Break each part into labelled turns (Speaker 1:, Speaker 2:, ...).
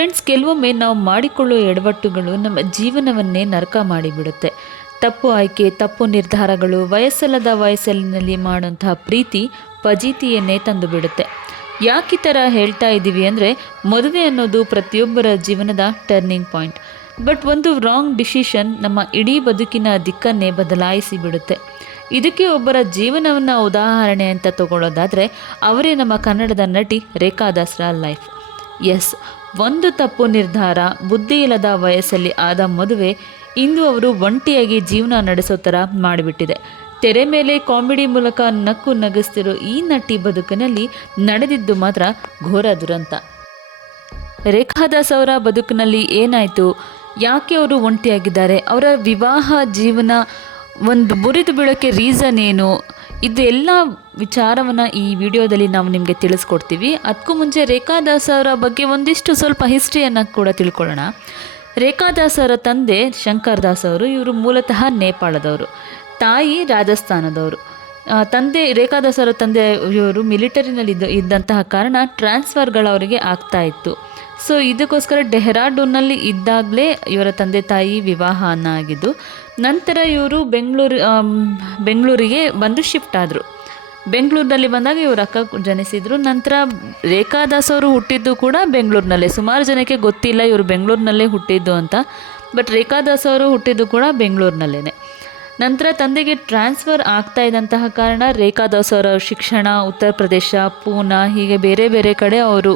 Speaker 1: Friends ಕೆಲವೊಮ್ಮೆ ನಾವು ಮಾಡಿಕೊಳ್ಳೋ ಎಡವಟ್ಟುಗಳು ನಮ್ಮ ಜೀವನವನ್ನೇ ನರಕ ಮಾಡಿಬಿಡುತ್ತೆ. ತಪ್ಪು ಆಯ್ಕೆ, ತಪ್ಪು ನಿರ್ಧಾರಗಳು, ವಯಸ್ಸಲ್ಲದ ವಯಸ್ಸಲ್ಲಿನಲ್ಲಿ ಮಾಡುವಂತಹ ಪ್ರೀತಿ ಫಜೀತಿಯನ್ನೇ ತಂದು ಬಿಡುತ್ತೆ ಯಾಕೆ ಥರ ಹೇಳ್ತಾ ಇದ್ದೀವಿ ಅಂದರೆ ಮದುವೆ ಅನ್ನೋದು ಪ್ರತಿಯೊಬ್ಬರ ಜೀವನದ ಟರ್ನಿಂಗ್ ಪಾಯಿಂಟ್ ಬಟ್ ಒಂದು ರಾಂಗ್ ಡಿಸಿಷನ್ ನಮ್ಮ ಇಡೀ ಬದುಕಿನ ದಿಕ್ಕನ್ನೇ ಬದಲಾಯಿಸಿ ಬಿಡುತ್ತೆ ಇದಕ್ಕೆ ಒಬ್ಬರ ಜೀವನವನ್ನು ಉದಾಹರಣೆ ಅಂತ ತಗೊಳ್ಳೋದಾದರೆ ಅವರೇ ನಮ್ಮ ಕನ್ನಡದ ನಟಿ ರೇಖಾ ದಾಸ್ರ ಲೈಫ್ ಎಸ್ ಒಂದು ತಪ್ಪು ನಿರ್ಧಾರ ಬುದ್ಧಿ ಇಲ್ಲದ ವಯಸ್ಸಲ್ಲಿ ಆದ ಮದುವೆ ಇಂದು ಅವರು ಒಂಟಿಯಾಗಿ ಜೀವನ ನಡೆಸೋ ಥರ ಮಾಡಿಬಿಟ್ಟಿದೆ. ತೆರೆ ಮೇಲೆ ಕಾಮಿಡಿ ಮೂಲಕ ನಕ್ಕು ನಗಿಸ್ತಿರೋ ಈ ನಟಿ ಬದುಕಿನಲ್ಲಿ ನಡೆದಿದ್ದು ಮಾತ್ರ ಘೋರ ದುರಂತ. ರೇಖಾದಾಸ್ ಅವರ ಬದುಕಿನಲ್ಲಿ ಏನಾಯಿತು? ಯಾಕೆ ಅವರು ಒಂಟಿಯಾಗಿದ್ದಾರೆ? ಅವರ ವಿವಾಹ ಜೀವನ ಒಂದು ಮುರಿದು ಬೀಳೋಕ್ಕೆ ರೀಸನ್ ಏನು? ಇದೆಲ್ಲ ವಿಚಾರವನ್ನು ಈ ವಿಡಿಯೋದಲ್ಲಿ ನಾವು ನಿಮಗೆ ತಿಳಿಸ್ಕೊಡ್ತೀವಿ. ಅದಕ್ಕೂ ಮುಂಚೆ ರೇಖಾದಾಸ್ ಅವರ ಬಗ್ಗೆ ಒಂದಿಷ್ಟು ಸ್ವಲ್ಪ ಹಿಸ್ಟ್ರಿಯನ್ನು ಕೂಡ ತಿಳ್ಕೊಳ್ಳೋಣ. ರೇಖಾದಾಸ್ ಅವರ ತಂದೆ ಶಂಕರ್ ದಾಸ್ ಅವರು, ಇವರು ಮೂಲತಃ ನೇಪಾಳದವರು. ತಾಯಿ ರಾಜಸ್ಥಾನದವರು. ತಂದೆ, ರೇಖಾದಾಸ್ ಅವರ ತಂದೆ ಇವರು ಮಿಲಿಟರಿನಲ್ಲಿ ಇದ್ದ ಇದ್ದಂತಹ ಕಾರಣ ಟ್ರಾನ್ಸ್ಫರ್ಗಳು ಅವರಿಗೆ ಆಗ್ತಾ ಇತ್ತು. ಸೊ ಇದಕ್ಕೋಸ್ಕರ ಡೆಹ್ರಾಡೂನ್ನಲ್ಲಿ ಇದ್ದಾಗಲೇ ಇವರ ತಂದೆ ತಾಯಿ ವಿವಾಹನ ಆಗಿದ್ದು ನಂತರ ಇವರು ಬೆಂಗಳೂರು ಬೆಂಗಳೂರಿಗೆ ಬಂದು ಶಿಫ್ಟ್ ಆದರು. ಬೆಂಗಳೂರಿನಲ್ಲಿ ಬಂದಾಗ ಇವರು ಅಕ್ಕ ಜನಿಸಿದ್ರು. ನಂತರ ರೇಖಾದಾಸ್ ಅವರು ಹುಟ್ಟಿದ್ದು ಕೂಡ ಬೆಂಗಳೂರಿನಲ್ಲೇ. ಸುಮಾರು ಜನಕ್ಕೆ ಗೊತ್ತಿಲ್ಲ ಇವರು ಬೆಂಗಳೂರಿನಲ್ಲೇ ಹುಟ್ಟಿದ್ದು ಅಂತ. ಬಟ್ ರೇಖಾದಾಸ್ ಅವರು ಹುಟ್ಟಿದ್ದು ಕೂಡ ಬೆಂಗಳೂರಿನಲ್ಲೇ ನಂತರ ತಂದೆಗೆ ಟ್ರಾನ್ಸ್ಫರ್ ಆಗ್ತಾ ಇದ್ದಂತಹ ಕಾರಣ ರೇಖಾ ದಾಸ್ ಅವರ ಶಿಕ್ಷಣ, ಉತ್ತರ ಪ್ರದೇಶ, ಪೂನಾ, ಹೀಗೆ ಬೇರೆ ಬೇರೆ ಕಡೆ ಅವರು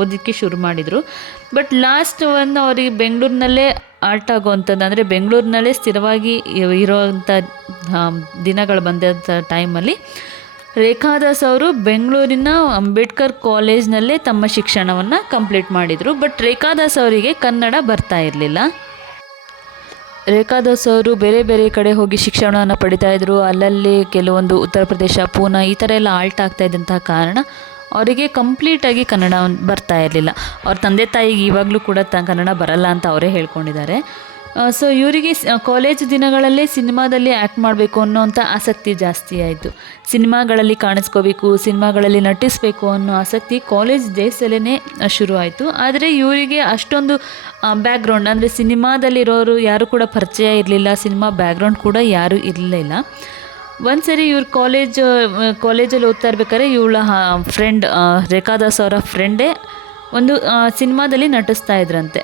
Speaker 1: ಓದಲಿಕ್ಕೆ ಶುರು ಮಾಡಿದರು. ಬಟ್ ಲಾಸ್ಟ್ ಒಂದು ಅವರಿಗೆ ಬೆಂಗಳೂರಿನಲ್ಲೇ ಆರ್ಟ್ ಆಗುವಂಥದ್ದು, ಅಂದರೆ ಬೆಂಗಳೂರಿನಲ್ಲೇ ಸ್ಥಿರವಾಗಿ ಇರೋವಂಥ ದಿನಗಳು ಬಂದಂಥ ಟೈಮಲ್ಲಿ ರೇಖಾದಾಸ್ ಅವರು ಬೆಂಗಳೂರಿನ ಅಂಬೇಡ್ಕರ್ ಕಾಲೇಜ್ನಲ್ಲೇ ತಮ್ಮ ಶಿಕ್ಷಣವನ್ನು ಕಂಪ್ಲೀಟ್ ಮಾಡಿದರು. ಬಟ್ ರೇಖಾದಾಸ್ ಅವರಿಗೆ ಕನ್ನಡ ಬರ್ತಾ ಇರಲಿಲ್ಲ. ರೇಖಾದಾಸ್ ಅವರು ಬೇರೆ ಬೇರೆ ಕಡೆ ಹೋಗಿ ಶಿಕ್ಷಣವನ್ನು ಪಡಿತಾ ಇದ್ದರು ಅಲ್ಲಲ್ಲಿ ಕೆಲವೊಂದು ಉತ್ತರ ಪ್ರದೇಶ, ಪೂನಾ ಈ ಥರ ಎಲ್ಲ ಆಲ್ಟ್ ಆಗ್ತಾ ಇದ್ದಂತಹ ಕಾರಣ ಅವರಿಗೆ ಕಂಪ್ಲೀಟಾಗಿ ಕನ್ನಡ ಬರ್ತಾ ಇರಲಿಲ್ಲ. ಅವ್ರ ತಂದೆ ತಾಯಿಗೆ ಇವಾಗಲೂ ಕೂಡ ತ, ಕನ್ನಡ ಬರಲ್ಲ ಅಂತ ಅವರೇ ಹೇಳ್ಕೊಂಡಿದ್ದಾರೆ. ಸೊ ಇವರಿಗೆ ಕಾಲೇಜ್ ದಿನಗಳಲ್ಲೇ ಸಿನಿಮಾದಲ್ಲಿ ಆ್ಯಕ್ಟ್ ಮಾಡಬೇಕು ಅನ್ನೋವಂಥ ಆಸಕ್ತಿ ಜಾಸ್ತಿ ಆಯಿತು. ಸಿನಿಮಾಗಳಲ್ಲಿ ಕಾಣಿಸ್ಕೋಬೇಕು, ಸಿನಿಮಾಗಳಲ್ಲಿ ನಟಿಸಬೇಕು ಅನ್ನೋ ಆಸಕ್ತಿ ಕಾಲೇಜ್ ಡೇಸಲ್ಲೇ ಶುರು ಆಯಿತು. ಆದರೆ ಇವರಿಗೆ ಅಷ್ಟೊಂದು ಬ್ಯಾಕ್ಗ್ರೌಂಡ್ ಅಂದರೆ ಸಿನಿಮಾದಲ್ಲಿರೋರು ಯಾರು ಕೂಡ ಪರಿಚಯ ಇರಲಿಲ್ಲ, ಸಿನಿಮಾ ಬ್ಯಾಕ್ಗ್ರೌಂಡ್ ಕೂಡ ಯಾರೂ ಇರಲಿಲ್ಲ ಒಂದು ಸರಿ ಇವ್ರ ಕಾಲೇಜ್ ಕಾಲೇಜಲ್ಲಿ ಓದ್ತಾ ಇರ್ಬೇಕಾದ್ರೆ ಇವಳ ಫ್ರೆಂಡ್ ರೇಖಾದಾಸ್ ಅವರ ಫ್ರೆಂಡೇ ಒಂದು ಸಿನಿಮಾದಲ್ಲಿ ನಟಿಸ್ತಾ ಇದ್ರಂತೆ.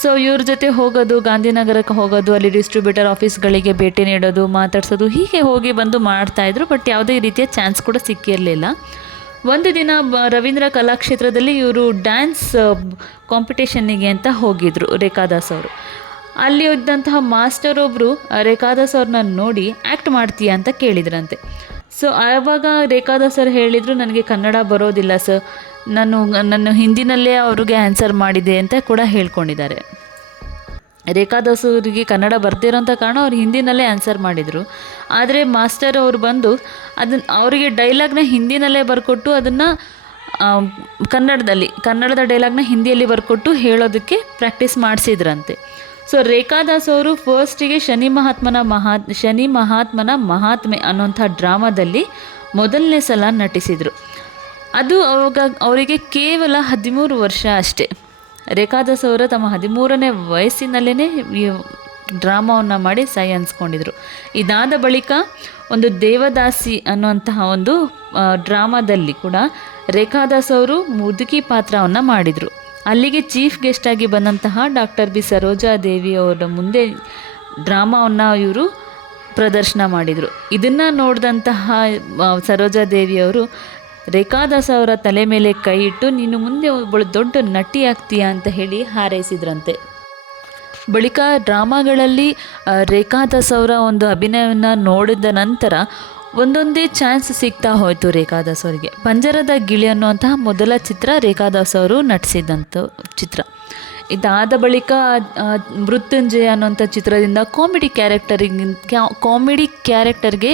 Speaker 1: ಸೊ ಇವ್ರ ಜೊತೆ ಹೋಗೋದು, ಗಾಂಧಿನಗರಕ್ಕೆ ಹೋಗೋದು, ಅಲ್ಲಿ ಡಿಸ್ಟ್ರಿಬ್ಯೂಟರ್ ಆಫೀಸ್ಗಳಿಗೆ ಭೇಟಿ ನೀಡೋದು, ಮಾತಾಡ್ಸೋದು, ಹೀಗೆ ಹೋಗಿ ಬಂದು ಮಾಡ್ತಾಯಿದ್ರು ಬಟ್ ಯಾವುದೇ ರೀತಿಯ ಚಾನ್ಸ್ ಕೂಡ ಸಿಕ್ಕಿರಲಿಲ್ಲ. ಒಂದು ದಿನ ರವೀಂದ್ರ ಕಲಾಕ್ಷೇತ್ರದಲ್ಲಿ ಇವರು ಡ್ಯಾನ್ಸ್ ಕಾಂಪಿಟೇಷನ್ನಿಗೆ ಅಂತ ಹೋಗಿದ್ರು, ರೇಖಾದಾಸ್ ಅವರು. ಅಲ್ಲಿ ಇದ್ದಂತಹ ಮಾಸ್ಟರ್ ಒಬ್ಬರು ರೇಖಾದಾಸ್ ಅವ್ರನ್ನ ನೋಡಿ ಆ್ಯಕ್ಟ್ ಮಾಡ್ತೀಯಾ? ಅಂತ ಕೇಳಿದ್ರಂತೆ. ಸೊ ಆವಾಗ ರೇಖಾದಾಸ್ ಸರ್ ಹೇಳಿದರು, ನನಗೆ ಕನ್ನಡ ಬರೋದಿಲ್ಲ ಸರ್ ನಾನು ನನ್ನ ಹಿಂದಿನಲ್ಲೇ ಅವ್ರಿಗೆ ಆನ್ಸರ್ ಮಾಡಿದೆ ಅಂತ ಕೂಡ ಹೇಳ್ಕೊಂಡಿದ್ದಾರೆ. ರೇಖಾದಾಸ್ ಅವರಿಗೆ ಕನ್ನಡ ಬರ್ತಿರೋಂಥ ಕಾರಣ ಅವ್ರು ಹಿಂದಿನಲ್ಲೇ ಆನ್ಸರ್ ಮಾಡಿದರು. ಆದರೆ ಮಾಸ್ಟರ್ ಅವರು ಬಂದು ಅದನ್ನು ಅವರಿಗೆ ಡೈಲಾಗ್ನ ಹಿಂದಿನಲ್ಲೇ ಬರ್ಕೊಟ್ಟು ಅದನ್ನು ಕನ್ನಡದಲ್ಲಿ, ಕನ್ನಡದ ಡೈಲಾಗ್ನ ಹಿಂದಿಯಲ್ಲಿ ಬರ್ಕೊಟ್ಟು ಹೇಳೋದಕ್ಕೆ ಪ್ರಾಕ್ಟೀಸ್ ಮಾಡಿಸಿದ್ರಂತೆ. ಸೊ ರೇಖಾದಾಸ್ ಅವರು ಫಸ್ಟಿಗೆ ಶನಿ ಮಹಾತ್ಮನ ಮಹಾ, ಶನಿ ಮಹಾತ್ಮನ ಮಹಾತ್ಮೆ ಅನ್ನೋಂಥ ಡ್ರಾಮಾದಲ್ಲಿ ಮೊದಲನೇ ಸಲ ನಟಿಸಿದರು. ಅದು ಅವಾಗ ಅವರಿಗೆ ಕೇವಲ ಹದಿಮೂರು ವರ್ಷ ಅಷ್ಟೇ. ರೇಖಾದಾಸ್ ಅವರು ತಮ್ಮ ಹದಿಮೂರನೇ ವಯಸ್ಸಿನಲ್ಲೇ ಈ ಡ್ರಾಮಾವನ್ನು ಮಾಡಿ ಸೈ ಅನ್ಸ್ಕೊಂಡಿದ್ರು. ಇದಾದ ಬಳಿಕ ಒಂದು ದೇವದಾಸಿ ಅನ್ನುವಂತಹ ಒಂದು ಡ್ರಾಮಾದಲ್ಲಿ ಕೂಡ ರೇಖಾದಾಸ್ ಅವರು ಮುದುಕಿ ಪಾತ್ರವನ್ನು ಮಾಡಿದರು. ಅಲ್ಲಿಗೆ ಚೀಫ್ ಆಗಿ ಬಂದಂತಹ ಡಾಕ್ಟರ್ ಬಿ ಸರೋಜಾ ದೇವಿ ಅವರ ಮುಂದೆ ಡ್ರಾಮಾವನ್ನು ಇವರು ಪ್ರದರ್ಶನ ಮಾಡಿದರು. ಇದನ್ನು ನೋಡಿದಂತಹ ಸರೋಜಾದೇವಿಯವರು ಸರೋಜಾ ದೇವಿಯವರು ರೇಖಾದಾಸ್ ಅವರ ತಲೆ ಮೇಲೆ ಕೈ ಇಟ್ಟು, ನೀನು ಮುಂದೆ ಒಬ್ಬಳು ದೊಡ್ಡ ನಟಿ ಆಗ್ತೀಯಾ? ಅಂತ ಹೇಳಿ ಹಾರೈಸಿದ್ರಂತೆ. ಬಳಿಕ ಡ್ರಾಮಾಗಳಲ್ಲಿ ರೇಖಾದಾಸ ಅವರ ಒಂದು ಅಭಿನಯವನ್ನು ನೋಡಿದ ನಂತರ ಒಂದೊಂದೇ ಚಾನ್ಸ್ ಸಿಗ್ತಾ ಹೋಯಿತು ರೇಖಾದಾಸ್ ಅವರಿಗೆ. ಪಂಜರದ ಗಿಳಿ ಅನ್ನುವಂತಹ ಮೊದಲ ಚಿತ್ರ ರೇಖಾದಾಸ್ ಅವರು ನಟಿಸಿದಂಥ ಚಿತ್ರ. ಇದಾದ ಬಳಿಕ ಮೃತ್ಯುಂಜಯ ಅನ್ನೋಂಥ ಚಿತ್ರದಿಂದ ಕಾಮಿಡಿ ಕ್ಯಾರೆಕ್ಟರಿಗೆ ಕಾಮಿಡಿ ಕ್ಯಾರೆಕ್ಟರ್ಗೆ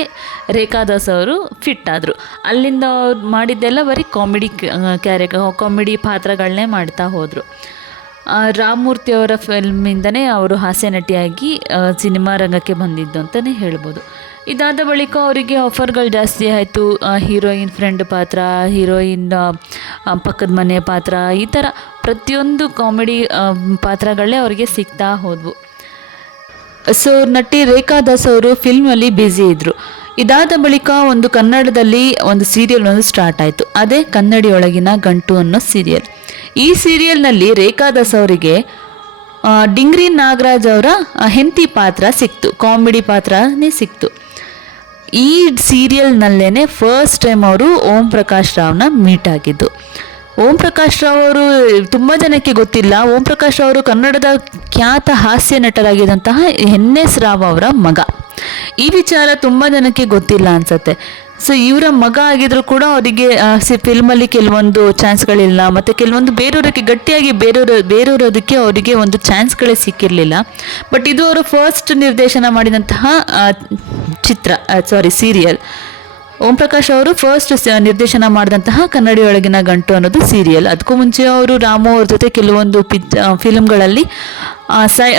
Speaker 1: ರೇಖಾದಾಸ್ ಅವರು ಫಿಟ್ ಆದರು. ಅಲ್ಲಿಂದ ಅವ್ರು ಮಾಡಿದ್ದೆಲ್ಲ ಬರೀ ಕಾಮಿಡಿ ಕ್ಯಾರೆಕ್ ಕಾಮಿಡಿ ಪಾತ್ರಗಳನ್ನೇ ಮಾಡ್ತಾ ಹೋದರು. ರಾಮಮೂರ್ತಿ ಅವರ ಫಿಲ್ಮಿಂದನೇ ಅವರು ಹಾಸ್ಯ ನಟಿಯಾಗಿ ಸಿನಿಮಾ ರಂಗಕ್ಕೆ ಬಂದಿದ್ದು ಅಂತಲೇ ಹೇಳ್ಬೋದು. ಇದಾದ ಬಳಿಕ ಅವರಿಗೆ ಆಫರ್ಗಳು ಜಾಸ್ತಿ ಆಯಿತು. ಹೀರೋಯಿನ್ ಫ್ರೆಂಡ್ ಪಾತ್ರ, ಹೀರೋಯಿನ್ ಪಕ್ಕದ ಮನೆ ಪಾತ್ರ, ಈ ಥರ ಪ್ರತಿಯೊಂದು ಕಾಮಿಡಿ ಪಾತ್ರಗಳೇ ಅವರಿಗೆ ಸಿಗ್ತಾ ಹೋದವು. ಸೊ, ನಟಿ ರೇಖಾ ದಾಸ್ ಅವರು ಫಿಲ್ಮಲ್ಲಿ ಬ್ಯುಸಿ ಇದ್ದರು ಇದಾದ ಬಳಿಕ ಒಂದು ಕನ್ನಡದಲ್ಲಿ ಒಂದು ಸೀರಿಯಲ್ ಒಂದು ಸ್ಟಾರ್ಟ್ ಆಯಿತು. ಅದೇ ಕನ್ನಡಿಯೊಳಗಿನ ಗಂಟು ಅನ್ನೋ ಸೀರಿಯಲ್. ಈ ಸೀರಿಯಲ್ನಲ್ಲಿ ರೇಖಾ ದಾಸ್ ಅವರಿಗೆ ಡಿಂಗ್ರಿ ನಾಗರಾಜ್ ಅವರ ಹೆಂಡತಿ ಪಾತ್ರ ಸಿಕ್ತು. ಕಾಮಿಡಿ ಪಾತ್ರನೇ ಸಿಕ್ತು. ಈ ಸೀರಿಯಲ್ನಲ್ಲೇ ಫಸ್ಟ್ ಟೈಮ್ ಅವರು ಓಂ ಪ್ರಕಾಶ್ ರಾವ್ನ ಮೀಟ್ ಆಗಿದ್ದು. ಓಂ ಪ್ರಕಾಶ್ ರಾವ್ ಅವರು ತುಂಬ ಜನಕ್ಕೆ ಗೊತ್ತಿಲ್ಲ. ಓಂ ಪ್ರಕಾಶ್ ರಾವ್ ಅವರು ಕನ್ನಡದ ಖ್ಯಾತ ಹಾಸ್ಯ ನಟರಾಗಿದ್ದಂತಹ ಎನ್ ಎಸ್ ರಾವ್ ಅವರ ಮಗ. ಈ ವಿಚಾರ ತುಂಬ ಜನಕ್ಕೆ ಗೊತ್ತಿಲ್ಲ ಅನ್ಸತ್ತೆ. ಸೊ, ಇವರ ಮಗ ಆಗಿದ್ರು ಕೂಡ ಅವರಿಗೆ ಫಿಲ್ಮಲ್ಲಿ ಕೆಲವೊಂದು ಚಾನ್ಸ್ಗಳಿಲ್ಲ. ಮತ್ತು ಕೆಲವೊಂದು ಬೇರೆಯವರಿಗೆ ಗಟ್ಟಿಯಾಗಿ ಬೇರೆಯವ್ರ ಬೇರೆಯವರೋದಕ್ಕೆ ಅವರಿಗೆ ಒಂದು ಚಾನ್ಸ್ಗಳೇ ಸಿಕ್ಕಿರಲಿಲ್ಲ. ಬಟ್ ಇದು ಅವರು ಫಸ್ಟ್ ನಿರ್ದೇಶನ ಮಾಡಿದಂತಹ ಚಿತ್ರ ಸಾರಿ ಸೀರಿಯಲ್ ಓಂ ಪ್ರಕಾಶ್ ಅವರು ಫಸ್ಟ್ ನಿರ್ದೇಶನ ಮಾಡಿದಂತಹ ಕನ್ನಡಿಯೊಳಗಿನ ಗಂಟು ಅನ್ನೋದು ಸೀರಿಯಲ್ ಅದಕ್ಕೂ ಮುಂಚೆ ಅವರು ರಾಮು ಅವ್ರ ಜೊತೆ ಕೆಲವೊಂದು ಪಿಚ್ ಫಿಲ್ಮ್ಗಳಲ್ಲಿ ಸೈ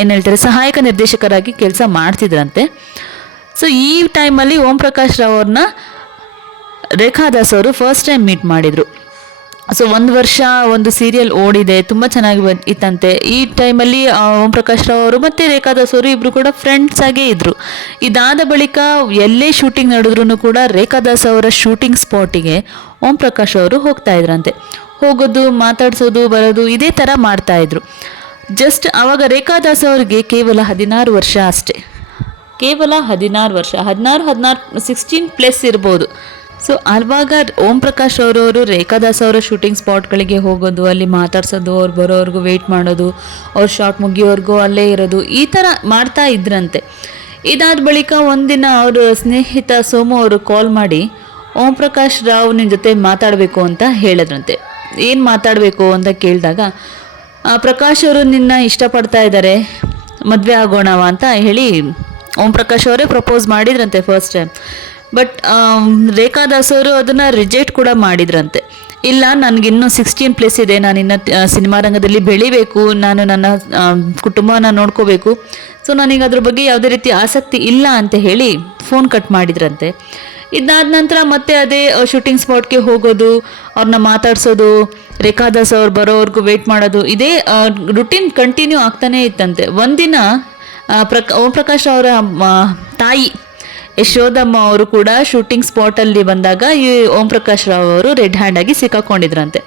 Speaker 1: ಏನು ಹೇಳ್ತಾರೆ, ಸಹಾಯಕ ನಿರ್ದೇಶಕರಾಗಿ ಕೆಲಸ ಮಾಡ್ತಿದ್ರಂತೆ. ಸೊ ಈ ಟೈಮಲ್ಲಿ ಓಂ ಪ್ರಕಾಶ್ ರಾವ್ ಅವ್ರನ್ನ ರೇಖಾದಾಸ್ ಅವರು ಫಸ್ಟ್ ಟೈಮ್ ಮೀಟ್ ಮಾಡಿದರು. ಸೊ ಒಂದು ವರ್ಷ ಒಂದು ಸೀರಿಯಲ್ ಓಡಿದೆ, ತುಂಬ ಚೆನ್ನಾಗಿ ಬಂದ್ ಇತ್ತಂತೆ ಈ ಟೈಮಲ್ಲಿ ಓಂ ಪ್ರಕಾಶ್ ರಾವ್ ಅವರು ಮತ್ತು ರೇಖಾದಾಸ್ ಅವರು ಇಬ್ಬರು ಕೂಡ ಫ್ರೆಂಡ್ಸ್ ಆಗೇ ಇದ್ದರು ಇದಾದ ಬಳಿಕ ಎಲ್ಲೇ ಶೂಟಿಂಗ್ ನಡೆದ್ರೂ ಕೂಡ ರೇಖಾದಾಸ್ ಅವರ ಶೂಟಿಂಗ್ ಸ್ಪಾಟಿಗೆ ಓಂ ಪ್ರಕಾಶ್ ಅವರು ಹೋಗ್ತಾ ಇದ್ರಂತೆ. ಹೋಗೋದು, ಮಾತಾಡಿಸೋದು, ಬರೋದು ಇದೇ ಥರ ಮಾಡ್ತಾ ಇದ್ರು. ಜಸ್ಟ್ ಆವಾಗ ರೇಖಾದಾಸ್ ಅವರಿಗೆ ಕೇವಲ ಹದಿನಾರು ವರ್ಷ ಅಷ್ಟೇ. ಕೇವಲ ಹದಿನಾರು ವರ್ಷ, ಹದಿನಾರು ಹದಿನಾರು ಸಿಕ್ಸ್ಟೀನ್ ಪ್ಲಸ್ ಇರ್ಬೋದು. ಸೊ ಆವಾಗ ಓಂ ಪ್ರಕಾಶ್ ಅವರವರು, ರೇಖಾದಾಸ್ ಅವರ ಶೂಟಿಂಗ್ ಸ್ಪಾಟ್ಗಳಿಗೆ ಹೋಗೋದು, ಅಲ್ಲಿ ಮಾತಾಡ್ಸೋದು, ಅವ್ರು ಬರೋವರೆಗೂ ವೆಯ್ಟ್ ಮಾಡೋದು, ಅವ್ರ ಶಾರ್ಟ್ ಮುಗಿಯೋವರೆಗೂ ಅಲ್ಲೇ ಇರೋದು, ಈ ಥರ ಮಾಡ್ತಾ ಇದ್ರಂತೆ. ಇದಾದ ಬಳಿಕ ಒಂದಿನ ಅವರು ಸ್ನೇಹಿತ ಸೋಮು ಅವರು ಕಾಲ್ ಮಾಡಿ, ಓಂ ಪ್ರಕಾಶ್ ರಾವ್ ನಿನ್ನ ಜೊತೆ ಮಾತಾಡಬೇಕು ಅಂತ ಹೇಳಿದ್ರಂತೆ. ಏನು ಮಾತಾಡಬೇಕು? ಅಂತ ಕೇಳಿದಾಗ ಪ್ರಕಾಶ್ ಅವರು ನಿನ್ನ ಇಷ್ಟಪಡ್ತಾ ಇದ್ದಾರೆ, ಮದುವೆ ಆಗೋಣವ? ಅಂತ ಹೇಳಿ, ಓಂ ಪ್ರಕಾಶ್ ಅವರೇ ಪ್ರಪೋಸ್ ಮಾಡಿದ್ರಂತೆ ಫಸ್ಟ್ ಟೈಮ್ ಬಟ್ ರೇಖಾದಾಸ್ ಅವರು ಅದನ್ನು ರಿಜೆಕ್ಟ್ ಕೂಡ ಮಾಡಿದ್ರಂತೆ. ಇಲ್ಲ, ನನಗಿನ್ನೂ ಸಿಕ್ಸ್ಟೀನ್ ಪ್ಲಸ್ ಇದೆ ನಾನು ಇನ್ನು ಸಿನಿಮಾ ರಂಗದಲ್ಲಿ ಬೆಳಿಬೇಕು, ನಾನು ನನ್ನ ಕುಟುಂಬನ ನೋಡ್ಕೋಬೇಕು. ಸೊ ನನಗೆ ಅದ್ರ ಬಗ್ಗೆ ಯಾವುದೇ ರೀತಿ ಆಸಕ್ತಿ ಇಲ್ಲ ಅಂತ ಹೇಳಿ ಫೋನ್ ಕಟ್ ಮಾಡಿದ್ರಂತೆ. ಇದಾದ ನಂತರ ಮತ್ತೆ ಅದೇ ಶೂಟಿಂಗ್ ಸ್ಪಾಟ್ಗೆ ಹೋಗೋದು ಅವ್ರನ್ನ ಮಾತಾಡ್ಸೋದು ರೇಖಾದಾಸ್ ಅವ್ರು ಬರೋವರೆಗೂ ವೆಯ್ಟ್ ಮಾಡೋದು, ಇದೇ ರುಟೀನ್ ಕಂಟಿನ್ಯೂ ಆಗ್ತಾನೇ ಇತ್ತಂತೆ. ಒಂದಿನ ಪ್ರಕ, ಓಂ ಪ್ರಕಾಶ್ ಅವರ ತಾಯಿ ಯಶೋದಮ್ಮ ಅವರು ಕೂಡ ಶೂಟಿಂಗ್ ಸ್ಪಾಟಲ್ಲಿ ಬಂದಾಗ ಈ ಓಂ ಪ್ರಕಾಶ್ ರಾವ್ ಅವರು ರೆಡ್ ಹ್ಯಾಂಡ್ ಆಗಿ ಸಿಕ್ಕಾಕೊಂಡಿದ್ರಂತೆ.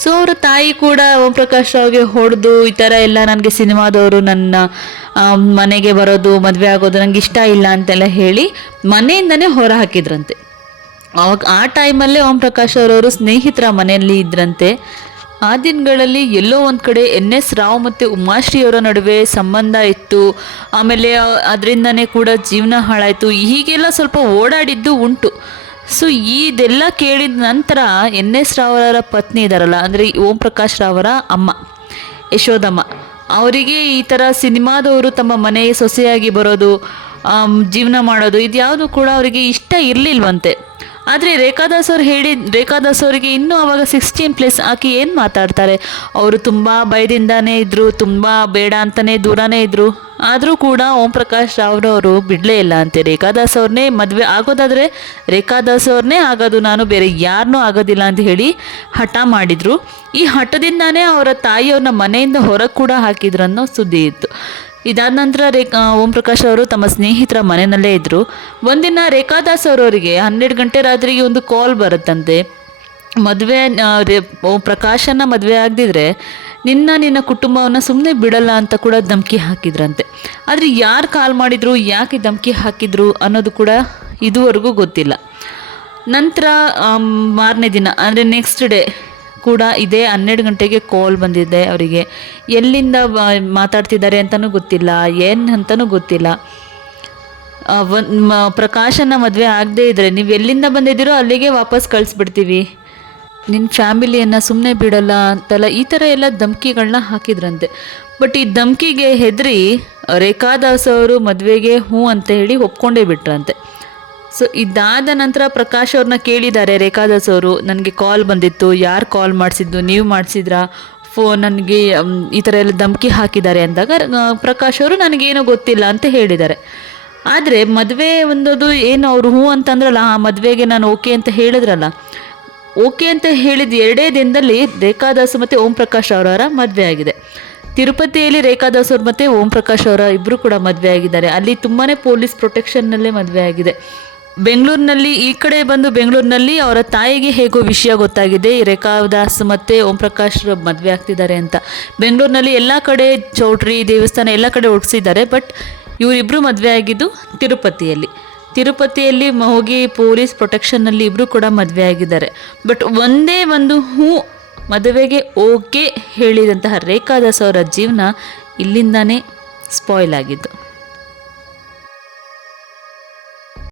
Speaker 1: ಸೊ ಅವರ ತಾಯಿ ಕೂಡ ಓಂ ಪ್ರಕಾಶ್ ರಾವ್ಗೆ ಹೊಡೆದು ಈ ಥರ ಎಲ್ಲ ನನಗೆ ಸಿನಿಮಾದವರು ನನ್ನ ಮನೆಗೆ ಬರೋದು, ಮದುವೆ ಆಗೋದು ನನಗೆ ಇಷ್ಟ ಇಲ್ಲ ಅಂತೆಲ್ಲ ಹೇಳಿ ಮನೆಯಿಂದನೇ ಹೊರ ಹಾಕಿದ್ರಂತೆ. ಅವಾಗ ಆ ಟೈಮಲ್ಲೇ ಓಂ ಪ್ರಕಾಶ್ ಅವರವರು ಸ್ನೇಹಿತರ ಮನೆಯಲ್ಲಿ ಇದ್ರಂತೆ. ಆ ದಿನಗಳಲ್ಲಿ ಎಲ್ಲೋ ಒಂದು ಕಡೆ ಎನ್ ಎಸ್ ರಾವ್ ಮತ್ತು ಉಮಾಶ್ರೀ ಅವರ ನಡುವೆ ಸಂಬಂಧ ಇತ್ತು. ಆಮೇಲೆ ಅದರಿಂದನೇ ಕೂಡ ಜೀವನ ಹಾಳಾಯಿತು. ಹೀಗೆಲ್ಲ ಸ್ವಲ್ಪ ಓಡಾಡಿದ್ದು ಉಂಟು. ಸೊ ಇದೆಲ್ಲ ಕೇಳಿದ ನಂತರ ಎನ್ ಎಸ್ ರಾವ್ ಅವರ ಪತ್ನಿ ಇದ್ದಾರಲ್ಲ ಅಂದರೆ ಓಂ ಪ್ರಕಾಶ್ ರಾವರ ಅಮ್ಮ, ಯಶೋದಮ್ಮ. ಅವರಿಗೆ ಈ ಥರ ಸಿನಿಮಾದವರು ತಮ್ಮ ಮನೆಗೆ ಸೊಸೆಯಾಗಿ ಬರೋದು ಜೀವನ ಮಾಡೋದು, ಇದ್ಯಾವುದು ಕೂಡ ಅವರಿಗೆ ಇಷ್ಟ ಇರಲಿಲ್ವಂತೆ. ಆದರೆ ರೇಖಾದಾಸ್ ಅವ್ರು ಹೇಳಿ, ರೇಖಾದಾಸ್ ಅವರಿಗೆ ಇನ್ನೂ ಅವಾಗ ಸಿಕ್ಸ್ಟೀನ್ ಪ್ಲಸ್ ಆಕೆ ಏನು ಮಾತಾಡ್ತಾರೆ? ಅವರು ತುಂಬ ಭಯದಿಂದಾನೇ ಇದ್ದರು ತುಂಬ ಬೇಡ ಅಂತಲೇ ದೂರನೇ ಇದ್ದರು ಆದರೂ ಕೂಡ ಓಂ ಪ್ರಕಾಶ್ ರಾವ್ರವರು ಬಿಡಲೇ ಇಲ್ಲ ಅಂತೆ. ರೇಖಾದಾಸ್ ಅವ್ರನ್ನೇ ಮದುವೆ ಆಗೋದಾದರೆ ರೇಖಾದಾಸ್ ಅವ್ರನ್ನೇ ಆಗೋದು ನಾನು ಬೇರೆ ಯಾರನ್ನೂ ಆಗೋದಿಲ್ಲ ಅಂತ ಹೇಳಿ ಹಠ ಮಾಡಿದರು. ಈ ಹಠದಿಂದಾನೇ ಅವರ ತಾಯಿಯವ್ರನ್ನ ಮನೆಯಿಂದ ಹೊರಗೆ ಕೂಡ ಹಾಕಿದ್ರು ಅನ್ನೋ ಸುದ್ದಿ ಇತ್ತು. ಇದಾದ ನಂತರ ರೇಖಾ ಓಂ ಪ್ರಕಾಶ್ ಅವರು ತಮ್ಮ ಸ್ನೇಹಿತರ ಮನೆಯಲ್ಲೇ ಇದ್ದರು ಒಂದಿನ ರೇಖಾದಾಸ್ ಅವರವರಿಗೆ ಹನ್ನೆರಡು ಗಂಟೆ ರಾತ್ರಿಗೆ ಒಂದು ಕಾಲ್ ಬರುತ್ತಂತೆ. ಮದುವೆ ಓಂ ಪ್ರಕಾಶನ ಮದುವೆ ಆಗದಿದ್ರೆ ನಿನ್ನ ನಿನ್ನ ಕುಟುಂಬವನ್ನು ಸುಮ್ಮನೆ ಬಿಡಲ್ಲ ಅಂತ ಕೂಡ ಧಮಕಿ ಹಾಕಿದ್ರಂತೆ. ಆದರೆ ಯಾರು ಕಾಲ್ ಮಾಡಿದ್ರು, ಯಾಕೆ ಧಮಕಿ ಹಾಕಿದ್ರು ಅನ್ನೋದು ಕೂಡ ಇದುವರೆಗೂ ಗೊತ್ತಿಲ್ಲ. ನಂತರ ಮಾರನೇ ದಿನ, ಅಂದರೆ ನೆಕ್ಸ್ಟ್ ಡೇ ಕೂಡ ಇದೇ ಹನ್ನೆರಡು ಗಂಟೆಗೆ ಕಾಲ್ ಬಂದಿದೆ ಅವರಿಗೆ. ಎಲ್ಲಿಂದ ಮಾತಾಡ್ತಿದ್ದಾರೆ ಅಂತಲೂ ಗೊತ್ತಿಲ್ಲ. ಏನು ಅಂತಲೂ ಗೊತ್ತಿಲ್ಲ. ಪ್ರಕಾಶನ ಮದುವೆ ಆಗದೇ ಇದ್ದರೆ ನೀವು ಎಲ್ಲಿಂದ ಬಂದಿದ್ದೀರೋ ಅಲ್ಲಿಗೆ ವಾಪಸ್ ಕಳಿಸ್ಬಿಡ್ತೀವಿ. ನಿನ್ನ ಫ್ಯಾಮಿಲಿಯನ್ನು ಸುಮ್ಮನೆ ಬಿಡಲ್ಲ ಅಂತಲ್ಲ ಈ ಥರ ಎಲ್ಲ ಧಮ್ಕಿಗಳನ್ನ ಹಾಕಿದ್ರಂತೆ. ಬಟ್ ಈ ಧಮ್ಕಿಗೆ ಹೆದರಿ ರೇಖಾದಾಸ್ ಅವರು ಮದುವೆಗೆ ಹ್ಞೂ ಅಂತ ಹೇಳಿ ಒಪ್ಕೊಂಡೇ ಬಿಟ್ರಂತೆ. ಸೊ ಇದಾದ ನಂತರ ಪ್ರಕಾಶ್ ಅವ್ರನ್ನ ಕೇಳಿದ್ದಾರೆ ರೇಖಾದಾಸ್ ಅವರು ನನಗೆ ಕಾಲ್ ಬಂದಿತ್ತು. ಯಾರು ಕಾಲ್ ಮಾಡಿಸಿದ್ದು? ನೀವು ಮಾಡಿಸಿದ್ರಾ? ಫೋ ನನಗೆ ಈ ಥರ ಎಲ್ಲ ಧಮಕಿ ಹಾಕಿದ್ದಾರೆ ಅಂದಾಗ ಪ್ರಕಾಶ್ ಅವರು ನನಗೇನೋ ಗೊತ್ತಿಲ್ಲ ಅಂತ ಹೇಳಿದ್ದಾರೆ ಆದರೆ ಮದುವೆ ಒಂದದು ಏನು ಅವರು ಹ್ಞೂ ಅಂತಂದ್ರಲ್ಲ, ಆ ಮದುವೆಗೆ ನಾನು ಓಕೆ ಅಂತ ಹೇಳಿದ್ರಲ್ಲ, ಓಕೆ ಅಂತ ಹೇಳಿದ ಎರಡೇ ದಿನದಲ್ಲಿ ರೇಖಾದಾಸ್ ಮತ್ತು ಓಂ ಪ್ರಕಾಶ್ ಅವರವರ ಮದುವೆ ಆಗಿದೆ. ತಿರುಪತಿಯಲ್ಲಿ ರೇಖಾದಾಸ್ ಅವರು ಮತ್ತು ಓಂ ಪ್ರಕಾಶ್ ಅವರ ಇಬ್ಬರು ಕೂಡ ಮದುವೆ ಆಗಿದ್ದಾರೆ. ಅಲ್ಲಿ ತುಂಬಾ ಪೊಲೀಸ್ ಪ್ರೊಟೆಕ್ಷನ್ನಲ್ಲೇ ಮದುವೆ ಆಗಿದೆ. ಬೆಂಗಳೂರಿನಲ್ಲಿ, ಈ ಕಡೆ ಬಂದು ಬೆಂಗಳೂರಿನಲ್ಲಿ ಅವರ ತಾಯಿಗೆ ಹೇಗೋ ವಿಷಯ ಗೊತ್ತಾಗಿದೆ. ರೇಖಾದಾಸ್ ಮತ್ತು ಓಂ ಪ್ರಕಾಶ್ ಮದುವೆ ಆಗ್ತಿದ್ದಾರೆ ಅಂತ. ಬೆಂಗಳೂರಿನಲ್ಲಿ ಎಲ್ಲ ಕಡೆ ಚೌಟ್ರಿ ದೇವಸ್ಥಾನ ಎಲ್ಲ ಕಡೆ ಒಡ್ಸಿದ್ದಾರೆ, ಬಟ್ ಇವರಿಬ್ಬರು ಮದುವೆ ಆಗಿದ್ದು ತಿರುಪತಿಯಲ್ಲಿ. ತಿರುಪತಿಯಲ್ಲಿ ಹೋಗಿ ಪೊಲೀಸ್ ಪ್ರೊಟೆಕ್ಷನ್ನಲ್ಲಿ ಇಬ್ಬರು ಕೂಡ ಮದುವೆ ಆಗಿದ್ದಾರೆ. ಬಟ್ ಒಂದೇ ಒಂದು ಹೂ ಮದುವೆಗೆ ಓಕೆ ಹೇಳಿದಂತಹ ರೇಖಾದಾಸ್ ಅವರ ಜೀವನ ಇಲ್ಲಿಂದಾನೇ ಸ್ಪಾಯ್ಲ್ ಆಗಿದ್ದು.